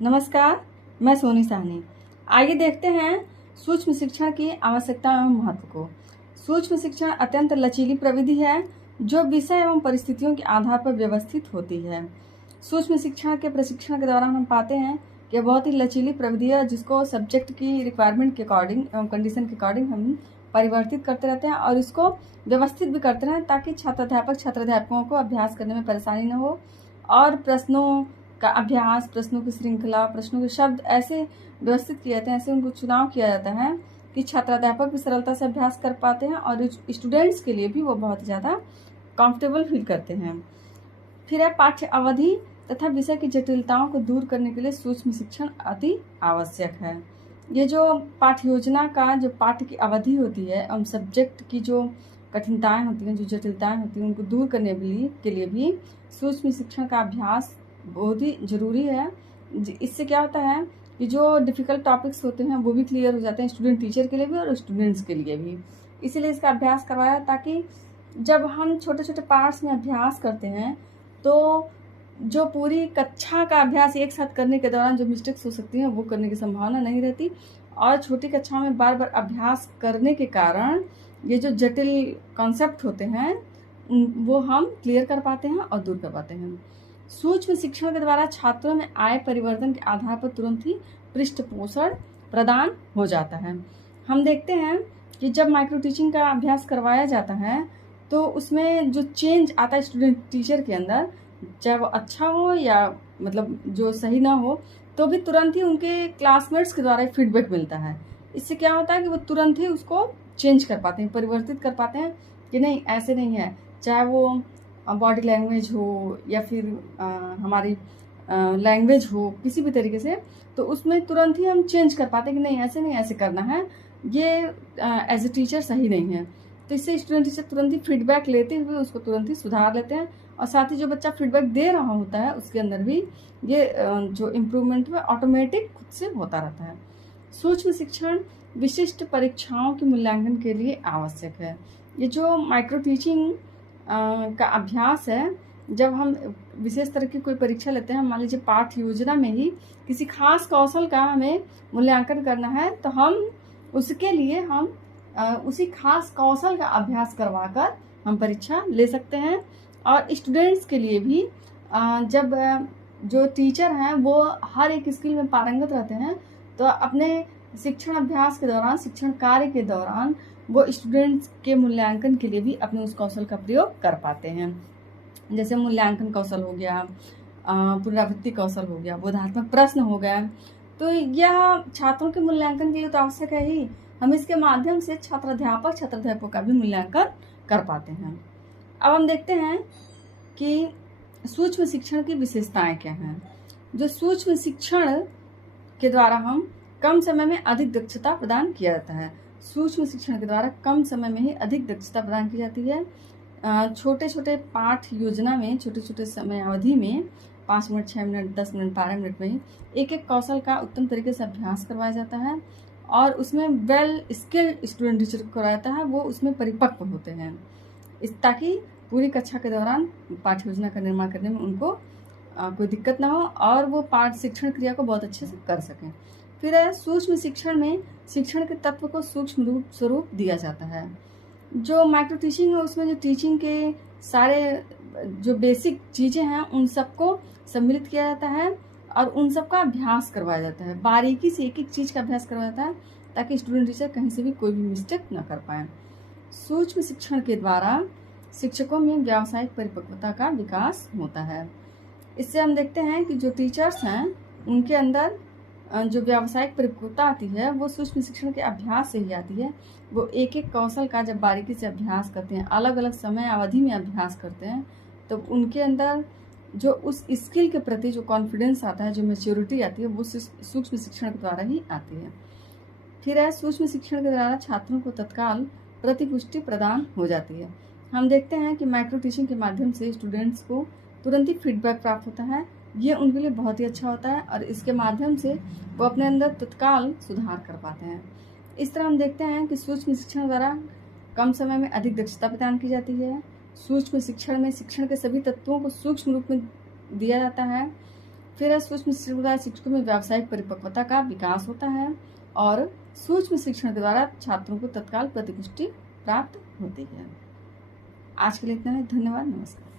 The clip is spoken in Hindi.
नमस्कार, मैं सोनी साहनी। आइए देखते हैं सूक्ष्म शिक्षण की आवश्यकता एवं महत्व को। सूक्ष्म शिक्षण अत्यंत लचीली प्रविधि है जो विषय एवं परिस्थितियों के आधार पर व्यवस्थित होती है। सूक्ष्म शिक्षण के प्रशिक्षण के दौरान हम पाते हैं कि बहुत ही लचीली प्रविधि है जिसको सब्जेक्ट की रिक्वायरमेंट के अकॉर्डिंग एवं कंडीशन के अकॉर्डिंग हम परिवर्तित करते रहते हैं और इसको व्यवस्थित भी करते हैं ताकि छात्राध्यापकों को अभ्यास करने में परेशानी न हो और प्रश्नों का अभ्यास, प्रश्नों की श्रृंखला, प्रश्नों के शब्द ऐसे व्यवस्थित किए जाते हैं, ऐसे उनको चुनाव किया जाता है कि छात्राध्यापक भी सरलता से अभ्यास कर पाते हैं और स्टूडेंट्स के लिए भी वो बहुत ज़्यादा कंफर्टेबल फील करते हैं। फिर है पाठ्य अवधि तथा विषय की जटिलताओं को दूर करने के लिए सूक्ष्म शिक्षण अति आवश्यक है। ये जो पाठ्य योजना का जो पाठ्य की अवधि होती है एवं सब्जेक्ट की जो कठिनताएं होती हैं, जो जटिलताएं होती हैं, उनको दूर करने के लिए भी सूक्ष्म शिक्षण का अभ्यास बहुत ही ज़रूरी है। इससे क्या होता है कि जो डिफ़िकल्ट टॉपिक्स होते हैं वो भी क्लियर हो जाते हैं स्टूडेंट टीचर के लिए भी और स्टूडेंट्स के लिए भी। इसीलिए इसका अभ्यास करवाया ताकि जब हम छोटे छोटे पार्ट्स में अभ्यास करते हैं तो जो पूरी कक्षा का अभ्यास एक साथ करने के दौरान जो मिस्टेक्स हो सकती हैं वो करने की संभावना नहीं रहती और छोटी कक्षाओं में बार बार अभ्यास करने के कारण ये जो जटिल कॉन्सेप्ट होते हैं वो हम क्लियर कर पाते हैं और दूर कर पाते हैं। सूक्ष्म शिक्षण के द्वारा छात्रों में आए परिवर्तन के आधार पर तुरंत ही पृष्ठपोषण प्रदान हो जाता है। हम देखते हैं कि जब माइक्रो टीचिंग का अभ्यास करवाया जाता है तो उसमें जो चेंज आता है स्टूडेंट टीचर के अंदर, चाहे वो अच्छा हो या मतलब जो सही ना हो, तो भी तुरंत ही उनके क्लासमेट्स के द्वारा फीडबैक मिलता है। इससे क्या होता है कि वो तुरंत ही उसको चेंज कर पाते हैं, परिवर्तित कर पाते हैं कि नहीं ऐसे नहीं है, चाहे वो बॉडी लैंग्वेज हो या फिर हमारी लैंग्वेज हो किसी भी तरीके से, तो उसमें तुरंत ही हम चेंज कर पाते हैं कि नहीं ऐसे नहीं, ऐसे करना है, ये एज ए टीचर सही नहीं है। तो इससे स्टूडेंट टीचर तुरंत ही फीडबैक लेते हुए उसको तुरंत ही सुधार लेते हैं और साथ ही जो बच्चा फीडबैक दे रहा होता है उसके अंदर भी ये जो इम्प्रूवमेंट है ऑटोमेटिक खुद से होता रहता है। सूक्ष्म शिक्षण विशिष्ट परीक्षाओं के मूल्यांकन के लिए आवश्यक है। ये जो माइक्रो टीचिंग का अभ्यास है, जब हम विशेष तरह की कोई परीक्षा लेते हैं, मान लीजिए पाठ्य योजना में ही किसी खास कौशल का हमें मूल्यांकन करना है, तो हम उसके लिए हम उसी खास कौशल का अभ्यास करवाकर हम परीक्षा ले सकते हैं। और स्टूडेंट्स के लिए भी जब जो टीचर हैं वो हर एक स्किल में पारंगत रहते हैं, तो अपने शिक्षण अभ्यास के दौरान, शिक्षण कार्य के दौरान वो स्टूडेंट्स के मूल्यांकन के लिए भी अपने उस कौशल का प्रयोग कर पाते हैं। जैसे मूल्यांकन कौशल हो गया, पुनरावृत्ति कौशल हो गया, बोधात्मक प्रश्न हो गया, तो यह छात्रों के मूल्यांकन के लिए तो आवश्यक है ही, हम इसके माध्यम से छात्राध्यापकों का भी मूल्यांकन कर पाते हैं। अब हम देखते हैं कि सूक्ष्म शिक्षण की विशेषताएं क्या हैं। जो सूक्ष्म शिक्षण के द्वारा हम कम समय में अधिक दक्षता प्रदान किया जाता है। सूक्ष्म शिक्षण के द्वारा कम समय में ही अधिक दक्षता प्रदान की जाती है। छोटे छोटे पाठ योजना में, छोटे छोटे समय अवधि में 5 मिनट, 6 मिनट, 10 मिनट, 12 मिनट में ही एक एक कौशल का उत्तम तरीके से अभ्यास करवाया जाता है और उसमें वेल स्किल्ड स्टूडेंट टीचर को करवाया जाता है, वो उसमें परिपक्व होते हैं ताकि पूरी कक्षा के दौरान पाठ्य योजना का निर्माण करने में उनको कोई दिक्कत ना हो और वो पाठ शिक्षण क्रिया को बहुत अच्छे से कर सकें। फिर है सूक्ष्म शिक्षण में शिक्षण के तत्व को सूक्ष्म स्वरूप दिया जाता है। जो माइक्रो टीचिंग है उसमें जो टीचिंग के सारे जो बेसिक चीज़ें हैं उन सबको सम्मिलित किया जाता है और उन सबका अभ्यास करवाया जाता है। बारीकी से एक एक चीज़ का अभ्यास करवाया जाता है ताकि स्टूडेंट टीचर कहीं से भी कोई भी मिस्टेक न कर पाए। सूक्ष्म शिक्षण के द्वारा शिक्षकों में व्यावसायिक परिपक्वता का विकास होता है। इससे हम देखते हैं कि जो टीचर्स हैं उनके अंदर जो व्यावसायिक परिपक्वता आती है वो सूक्ष्म शिक्षण के अभ्यास से ही आती है। वो एक एक कौशल का जब बारीकी से अभ्यास करते हैं, अलग अलग समय अवधि में अभ्यास करते हैं, तो उनके अंदर जो उस स्किल के प्रति जो कॉन्फिडेंस आता है, जो मैच्योरिटी आती है, वो सूक्ष्म शिक्षण के द्वारा ही आती है। फिर है सूक्ष्म शिक्षण के द्वारा छात्रों को तत्काल प्रतिपुष्टि प्रदान हो जाती है। हम देखते हैं कि माइक्रो टीचिंग के माध्यम से स्टूडेंट्स को तुरंत ही फीडबैक प्राप्त होता है। ये उनके लिए बहुत ही अच्छा होता है और इसके माध्यम से वो अपने अंदर तत्काल सुधार कर पाते हैं। इस तरह हम देखते हैं कि सूक्ष्म शिक्षण द्वारा कम समय में अधिक दक्षता प्रदान की जाती है। सूक्ष्म शिक्षण में शिक्षण के सभी तत्वों को सूक्ष्म रूप में दिया जाता है। फिर सूक्ष्म शिक्षण द्वारा शिक्षकों में व्यावसायिक परिपक्वता का विकास होता है और सूक्ष्म शिक्षण द्वारा छात्रों को तत्काल प्रतिपुष्टि प्राप्त होती है। आज के लिए इतना ही। धन्यवाद। नमस्कार।